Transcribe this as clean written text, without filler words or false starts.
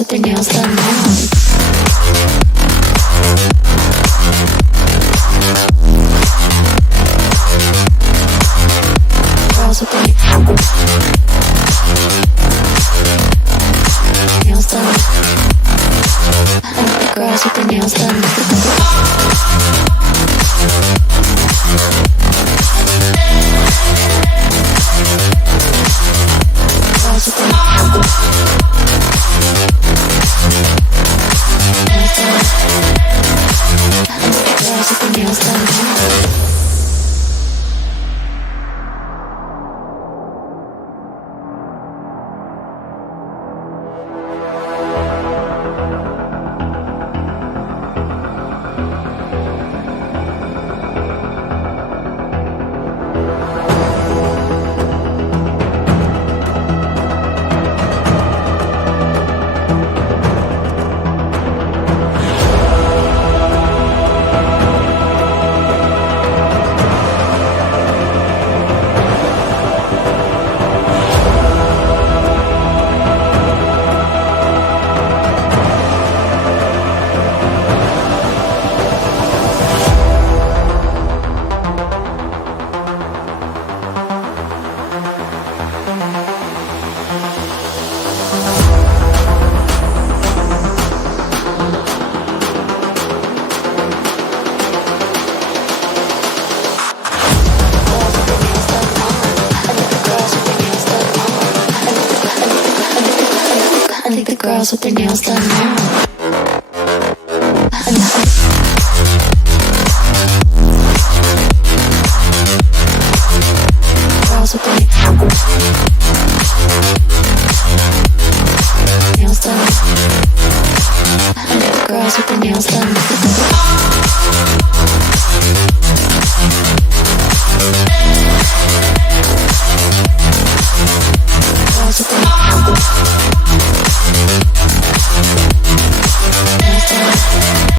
with their nails done now. Girls with their nails done. I like the girls with their nails done. Girls with their nails done. I like the girls with their nails done. I like the girls with their nails done now.